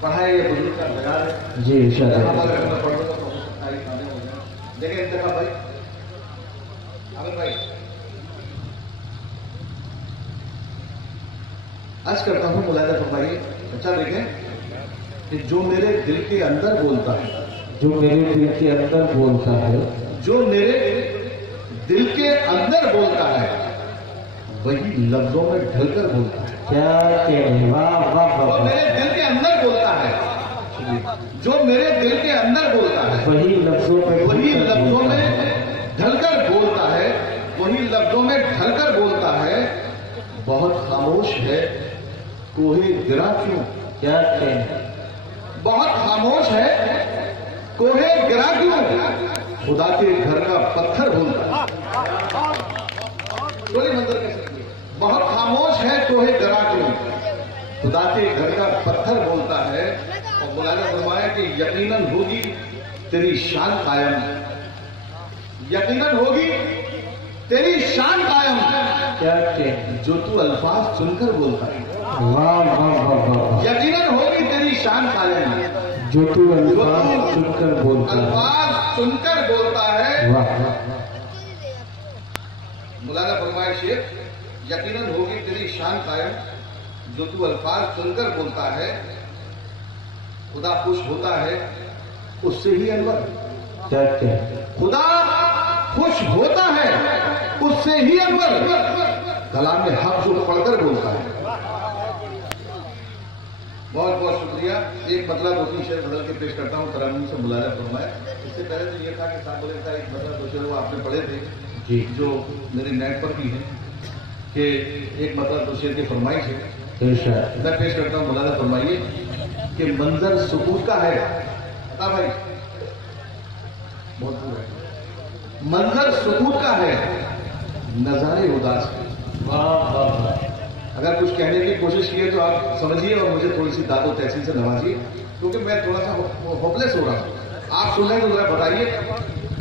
پڑھا ہے یہ بزرگ کا بیان ہے جی ارشاد یہاں پر اگر میں پڑھ دوں تو ہو سکتا ہے کھانے ہو جائیں دیکھیں انتخاب بھائی عامر بھائی عرض کرتا ہوں ملاحظہ فرمائیے اچھا دیکھیں کہ جو میرے دل کے اندر بولتا ہے جو میرے دل کے اندر بولتا ہے جو میرے دل کے اندر بولتا ہے وہی لفظوں میں ڈھل کر بولتا ہے کیا کہنے واہ واہ جو واہ میرے دل کے اندر بولتا ہے جو میرے دل کے اندر بولتا ہے وہی لفظوں میں وہی لفظوں میں ڈھل کر بولتا ہے وہی لفظوں میں ڈھل کر بولتا ہے بہت خاموش ہے کوہ گرا کیوں کیا کہنے بہت خاموش ہے کوہ گرا کیوں خدا کے گھر کا پتھر بولتا ہے کوئی منظر کر سکتی ہے بہت خاموش ہے کوہ گرا کیوں خدا کے گھر کا پتھر بولتا ہے اور مولانا فرمایا کہ یقیناً ہوگی تیری شان قائم یقیناً ہوگی تیری شان قائم کیا کہنے جو تو الفاظ سن کر بولتا ہے واہ واہ واہ واہ یقیناً ہوگی تیری شان قائم جو تو الفاظ سن کر بولتا ہے الفاظ سن کر بولتا ہے واہ واہ مولانا فرمایا شیخ یقیناً ہوگی تیری شان قائم جو تو الفاظ سن کر بولتا ہے خدا خوش ہوتا ہے اس سے ہی انور کیا کہنے خدا خوش ہوتا ہے اس سے ہی انور کلام حق جو پڑھ کر بولتا ہے بہت بہت شکریہ ایک مطلب دو تین شعر بدل کے پیش کرتا ہوں ترانیم سے ملاحظہ فرمایا اس سے پہلے تو یہ تھا کہ صاحب بولے تھا ایک مطلب دو شعر وہ آپ نے پڑھے تھے جی جو میری نیٹ پر بھی ہے کہ ایک مطلب دو شعر کی فرمائش ہے ارشاد میں پیش کرتا ہوں ملاحظہ فرمائیے کہ منظر سکوت کا ہے عطا بھائی بہت دور ہے منظر سکوت کا ہے نظارے اداس کے واہ واہ واہ اگر کچھ کہنے کی کوشش کی ہے تو آپ سمجھیے اور مجھے تھوڑی سی داد و تحسین سے نوازیے کیونکہ میں تھوڑا سا ہوپلیس ہو رہا ہوں آپ سن لیں تو ذرا بتائیے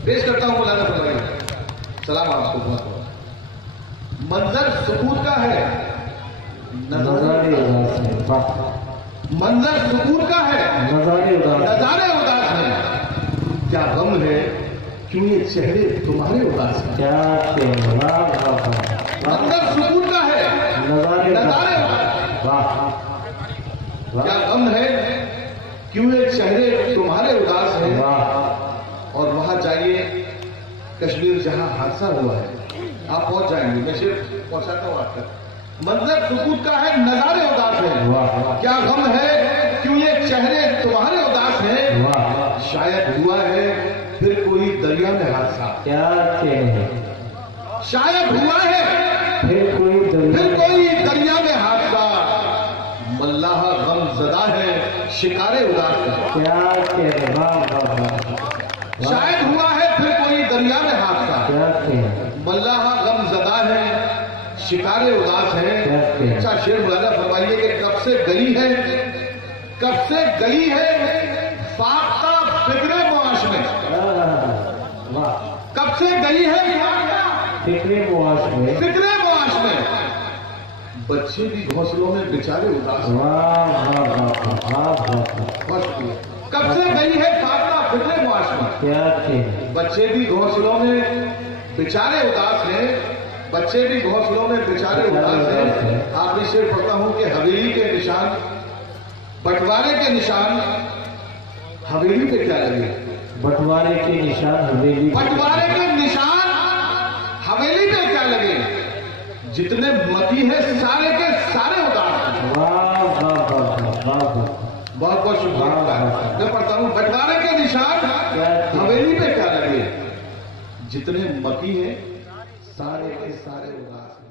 پیش کرتا ہوں مولانا فرمائیے سلام آپ کو بہت بہت منظر سکوت کا ہے نظارے اداس ہے واہ منظر سکوت کا ہے نظارے اداس نظارے اداس ہیں کیا غم ہے کیوں یہ چہرے تمہارے اداس ہیں کیا کہنے واہ واہ واہ منظر سکوت کا ہے نظارے نظارے اداس واہ کیا غم ہے کیوں یہ چہرے تمہارے اداس ہیں واہ اور وہاں جائیے کشمیر جہاں حادثہ ہوا ہے آپ پہنچ جائیں گے میں صرف پہنچاتا ہوں آپ تک منظر سکوت کا ہے نظارے اداس ہیں واہ واہ کیا غم ہے کیوں یہ چہرے تمہارے اداس ہیں واہ شاید ہوا ہے پھر کوئی دریا میں حادثہ کیا کہنے شاید ہوا ہے پھر کوئی پھر دلیل کوئی دریا میں حادثہ ملاح غم زدہ ہے شکارے اداس ہے کیا کہنے واہ واہ واہ شاید ہوا ہے پھر کوئی دریا میں حادثہ کیا کہنے ملاح غم زدہ ہے شکارے اداس ہے اچھا شعر مولانا فرمائیے کہ کب سے گئی ہے فاختہ فکر معاش میں واہ کب سے گئی ہے فکر معاش میں فکر معاش میں بچے بھی گھونسلوں میں بیچارے اداس ہیں واہ واہ واہ واہ واہ بہت شکریہ کب سے گئی ہے فاختہ فکر معاش میں کیا کہنے بچے بھی گھونسلوں میں بیچارے اداس ہیں بچے بھی گھونسلوں میں بیچارے اداس ہیں آخری شعر پڑھتا ہوں کہ حویلی کے نشان بٹوارے کے نشان حویلی پہ کیا لگے بٹوارے کے نشان حویلی بٹوارے کے نشان حویلی پہ کیا لگے جتنے متی ہیں سارے کے سارے اداس ہیں واہ واہ واہ واہ واہ بہت بہت شکریہ میں پڑھتا ہوں بٹوارے کے نشان حویلی پہ کیا لگے جتنے متی ہیں سارے کے سارے اداس ہیں